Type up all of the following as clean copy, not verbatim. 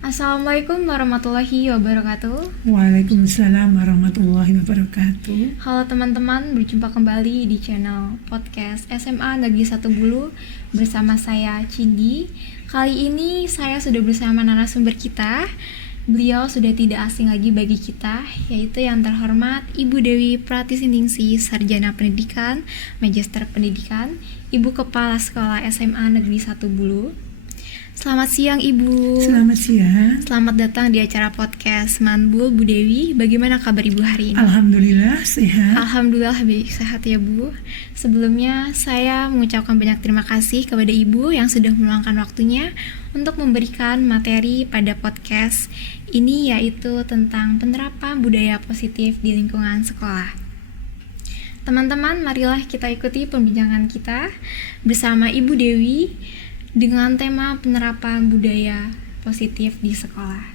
Assalamualaikum warahmatullahi wabarakatuh. Waalaikumsalam warahmatullahi wabarakatuh. Halo teman-teman, berjumpa kembali di channel podcast SMA Negeri 1 Bulu bersama saya Cindy. Kali ini saya sudah bersama narasumber kita. Beliau sudah tidak asing lagi bagi kita, yaitu yang terhormat Ibu Dewi Pratisindingsi, Sarjana Pendidikan, Magister Pendidikan, Ibu Kepala Sekolah SMA Negeri 1 Bulu. Selamat siang Ibu. Selamat siang. Selamat datang di acara podcast Manbul Bu Dewi. Bagaimana kabar Ibu hari ini? Alhamdulillah sehat. Alhamdulillah sehat ya Bu. Sebelumnya saya mengucapkan banyak terima kasih kepada Ibu yang sudah meluangkan waktunya untuk memberikan materi pada podcast ini, yaitu tentang penerapan budaya positif di lingkungan sekolah. Teman-teman, marilah kita ikuti perbincangan kita bersama Ibu Dewi dengan tema penerapan budaya positif di sekolah.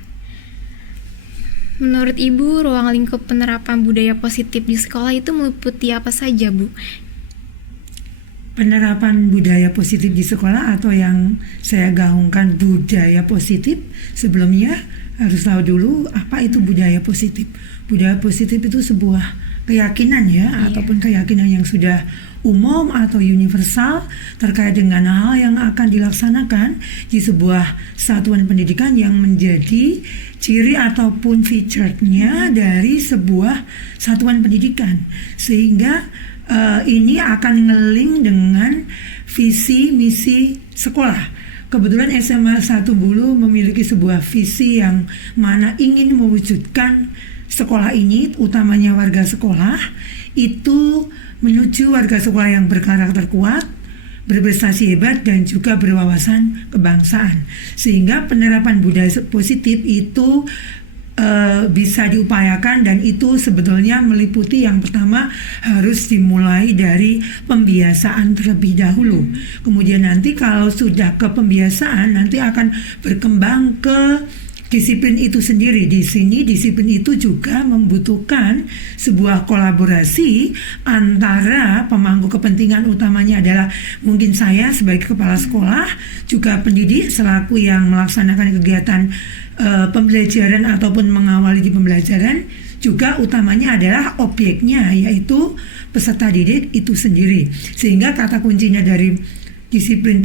Menurut Ibu, ruang lingkup penerapan budaya positif di sekolah itu meliputi apa saja, Bu? Penerapan budaya positif di sekolah atau yang saya gaungkan budaya positif, sebelumnya harus tahu dulu apa itu budaya positif. Budaya positif itu sebuah keyakinan ataupun keyakinan yang sudah umum atau universal terkait dengan hal yang akan dilaksanakan di sebuah satuan pendidikan yang menjadi ciri ataupun feature-nya dari sebuah satuan pendidikan, sehingga ini akan ngeling dengan visi misi sekolah. Kebetulan SMA 1 Bulu memiliki sebuah visi yang mana ingin mewujudkan sekolah ini, utamanya warga sekolah itu menuju warga sekolah yang berkarakter kuat, berprestasi hebat, dan juga berwawasan kebangsaan. Sehingga penerapan budaya positif itu bisa diupayakan, dan itu sebetulnya meliputi yang pertama harus dimulai dari pembiasaan terlebih dahulu. Kemudian nanti kalau sudah ke pembiasaan, nanti akan berkembang ke disiplin itu sendiri. Di sini disiplin itu juga membutuhkan sebuah kolaborasi antara pemangku kepentingan, utamanya adalah mungkin saya sebagai kepala sekolah, juga pendidik selaku yang melaksanakan kegiatan pembelajaran ataupun mengawali di pembelajaran, juga utamanya adalah objeknya, yaitu peserta didik itu sendiri. Sehingga kata kuncinya dari disiplin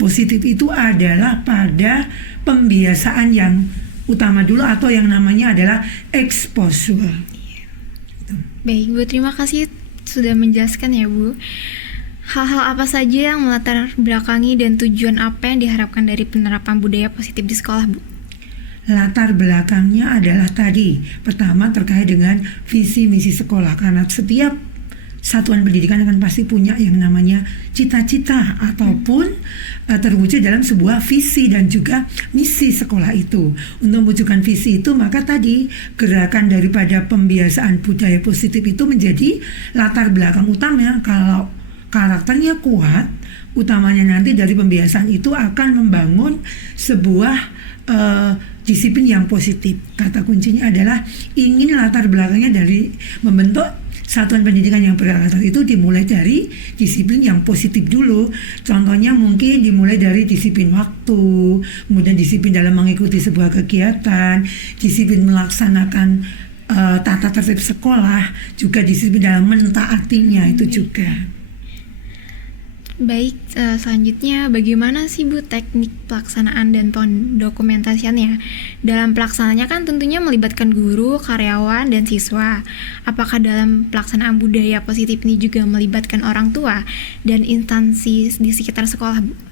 positif itu adalah pada pembiasaan yang utama dulu, atau yang namanya adalah exposure. Baik Bu, terima kasih sudah menjelaskan ya Bu. Hal-hal apa saja yang melatar belakangi dan tujuan apa yang diharapkan dari penerapan budaya positif di sekolah, Bu? Latar belakangnya adalah tadi, pertama terkait dengan visi misi sekolah, karena setiap satuan pendidikan akan pasti punya yang namanya cita-cita ataupun terwujud dalam sebuah visi dan juga misi sekolah itu. Untuk mewujudkan visi itu, maka tadi gerakan daripada pembiasaan budaya positif itu menjadi latar belakang utama. Kalau karakternya kuat, utamanya nanti dari pembiasaan itu akan membangun sebuah disiplin yang positif. Kata kuncinya adalah ingin latar belakangnya dari membentuk satuan pendidikan yang berkarakter itu dimulai dari disiplin yang positif dulu. Contohnya mungkin dimulai dari disiplin waktu, kemudian disiplin dalam mengikuti sebuah kegiatan, disiplin melaksanakan tata tertib sekolah, juga disiplin dalam mentaatinya itu juga. Baik, selanjutnya bagaimana sih Bu teknik pelaksanaan dan pendokumentasiannya? Dalam pelaksananya kan tentunya melibatkan guru, karyawan, dan siswa. Apakah dalam pelaksanaan budaya positif ini juga melibatkan orang tua dan instansi di sekitar sekolah, Bu?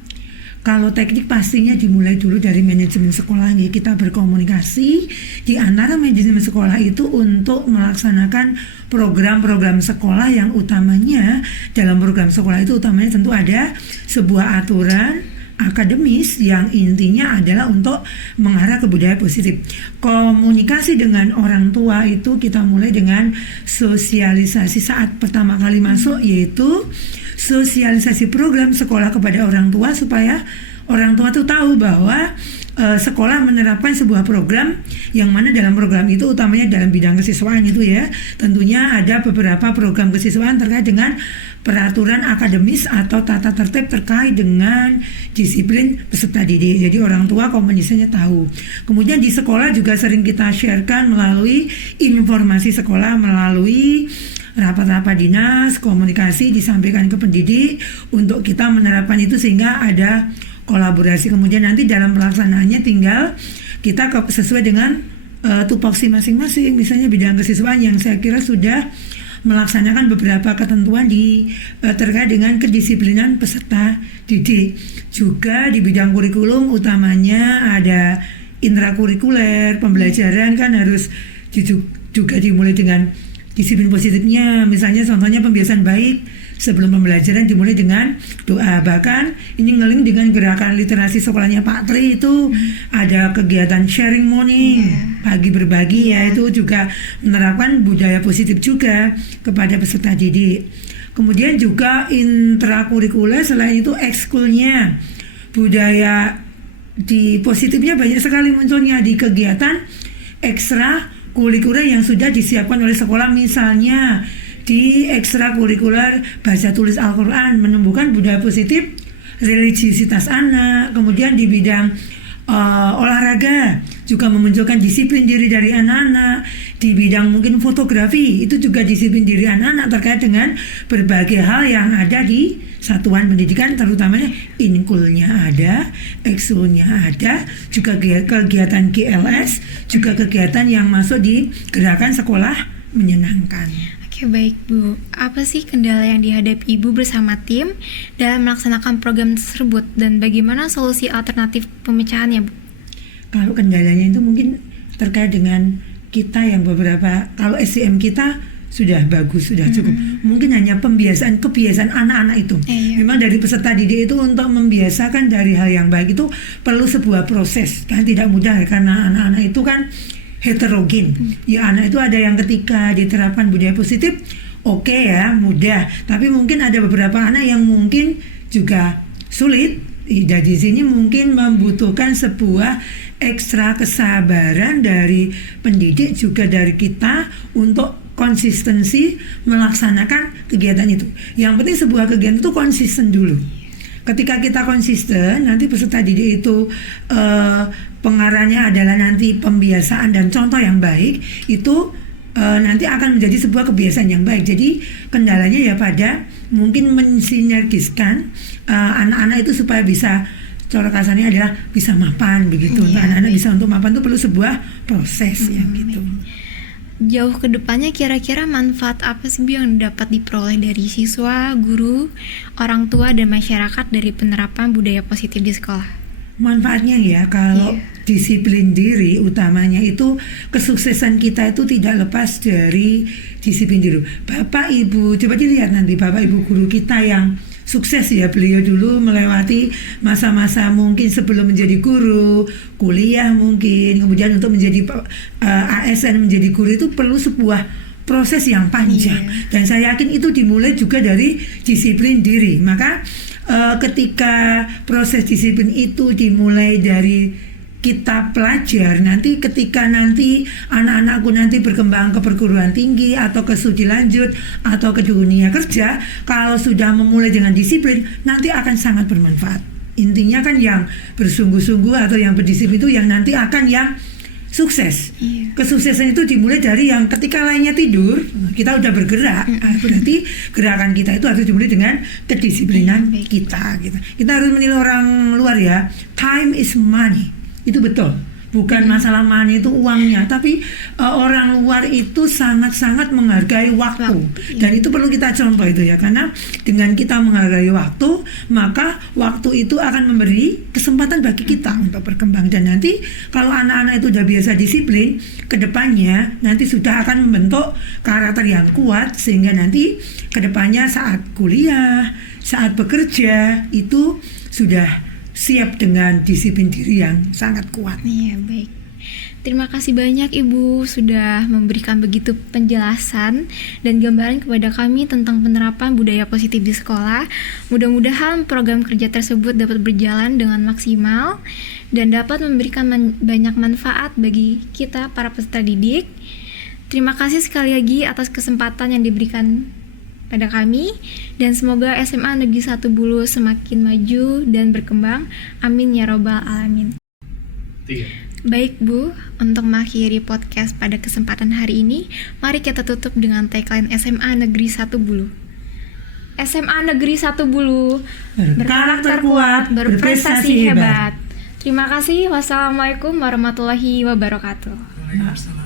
Kalau teknik pastinya dimulai dulu dari manajemen sekolahnya. Kita berkomunikasi di antara manajemen sekolah itu untuk melaksanakan program-program sekolah yang utamanya dalam program sekolah itu utamanya tentu ada sebuah aturan akademis yang intinya adalah untuk mengarah ke budaya positif. Komunikasi dengan orang tua itu kita mulai dengan sosialisasi saat pertama kali masuk, yaitu sosialisasi program sekolah kepada orang tua supaya orang tua tuh tahu bahwa sekolah menerapkan sebuah program yang mana dalam program itu utamanya dalam bidang kesiswaan itu ya, tentunya ada beberapa program kesiswaan terkait dengan peraturan akademis atau tata tertib terkait dengan disiplin peserta didik. Jadi orang tua komunikasinya tahu. Kemudian di sekolah juga sering kita sharekan melalui informasi sekolah, melalui rapat-rapat dinas, komunikasi disampaikan ke pendidik untuk kita menerapkan itu sehingga ada kolaborasi. Kemudian nanti dalam pelaksanaannya tinggal kita sesuai dengan tupoksi masing-masing. Misalnya bidang kesiswaan yang saya kira sudah melaksanakan beberapa ketentuan terkait dengan kedisiplinan peserta didik. Juga di bidang kurikulum utamanya ada intrakurikuler, pembelajaran kan harus juga dimulai dengan disiplin positifnya. Misalnya contohnya pembiasaan baik sebelum pembelajaran dimulai dengan doa. Bahkan ini ngeling dengan gerakan literasi sekolahnya Pak Tri itu ada kegiatan sharing morning, pagi berbagi ya, itu juga menerapkan budaya positif juga kepada peserta didik. Kemudian juga intrakurikuler, selain itu ekskulnya budaya di positifnya banyak sekali munculnya di kegiatan ekstra kurikuler yang sudah disiapkan oleh sekolah. Misalnya di ekstrakurikuler baca tulis Al-Quran, menumbuhkan budaya positif religiusitas anak. Kemudian di bidang olahraga juga memunculkan disiplin diri dari anak-anak. Di bidang mungkin fotografi itu juga disiplin diri anak-anak terkait dengan berbagai hal yang ada di satuan pendidikan, terutamanya inkulnya ada, eksulnya ada, juga kegiatan GLS, juga kegiatan yang masuk di gerakan sekolah menyenangkan. Oke, baik Bu. Apa sih kendala yang dihadapi Ibu bersama tim dalam melaksanakan program tersebut dan bagaimana solusi alternatif pemecahannya, Bu? Kalau kendalanya itu mungkin terkait dengan kita yang beberapa, kalau SDM kita sudah bagus, sudah cukup. Mungkin hanya kebiasaan anak-anak itu. Memang dari peserta didik itu untuk membiasakan dari hal yang baik itu perlu sebuah proses. Kan tidak mudah karena anak-anak itu kan heterogen. Ya, anak itu ada yang ketika diterapkan budaya positif oke ya, mudah. Tapi mungkin ada beberapa anak yang mungkin juga sulit. Dari sini mungkin membutuhkan sebuah ekstra kesabaran dari pendidik juga dari kita untuk konsistensi melaksanakan kegiatan itu. Yang penting sebuah kegiatan itu konsisten dulu. Ketika kita konsisten, nanti peserta didik itu pengarahnya adalah nanti pembiasaan dan contoh yang baik, itu nanti akan menjadi sebuah kebiasaan yang baik. Jadi kendalanya ya pada mungkin mensinergiskan anak-anak itu supaya bisa, cara kasarnya adalah bisa mapan begitu. Anak-anak bisa untuk mapan itu perlu sebuah proses ya gitu. Jauh ke depannya kira-kira manfaat apa sih Bu yang dapat diperoleh dari siswa, guru, orang tua, dan masyarakat dari penerapan budaya positif di sekolah? Manfaatnya ya, kalau disiplin diri utamanya itu kesuksesan kita itu tidak lepas dari disiplin diri. Bapak Ibu, coba dilihat nanti Bapak Ibu guru kita yang sukses ya, beliau dulu melewati masa-masa mungkin sebelum menjadi guru, kuliah mungkin, kemudian untuk menjadi ASN, menjadi guru itu perlu sebuah proses yang panjang. Dan saya yakin itu dimulai juga dari disiplin diri. Maka ketika proses disiplin itu dimulai dari kita pelajar, nanti ketika nanti anak-anakku nanti berkembang ke perguruan tinggi atau ke studi lanjut atau ke dunia kerja, kalau sudah memulai dengan disiplin nanti akan sangat bermanfaat. Intinya kan yang bersungguh-sungguh atau yang berdisiplin itu yang nanti akan yang sukses. Kesuksesan itu dimulai dari yang ketika lainnya tidur kita udah bergerak. Berarti gerakan kita itu harus dimulai dengan kedisiplinan kita gitu. Kita harus menilai orang luar ya, time is money. Itu betul, bukan masalah money itu uangnya, tapi orang luar itu sangat-sangat menghargai waktu. Dan itu perlu kita contoh itu ya, karena dengan kita menghargai waktu, maka waktu itu akan memberi kesempatan bagi kita untuk berkembang. Dan nanti kalau anak-anak itu udah biasa disiplin, kedepannya nanti sudah akan membentuk karakter yang kuat, sehingga nanti kedepannya saat kuliah, saat bekerja itu sudah siap dengan disiplin diri yang sangat kuat. Iya, baik. Terima kasih banyak Ibu sudah memberikan begitu penjelasan dan gambaran kepada kami tentang penerapan budaya positif di sekolah. Mudah-mudahan program kerja tersebut dapat berjalan dengan maksimal dan dapat memberikan banyak manfaat bagi kita para peserta didik. Terima kasih sekali lagi atas kesempatan yang diberikan pada kami, dan semoga SMA Negeri 1 Bulu semakin maju dan berkembang. Amin ya robbal alamin. Baik Bu, untuk mengakhiri podcast pada kesempatan hari ini, mari kita tutup dengan tagline SMA Negeri 1 Bulu. SMA Negeri 1 Bulu, berkarakter kuat, berprestasi hebat. Terima kasih. Wassalamualaikum warahmatullahi wabarakatuh. Waalaikumsalam.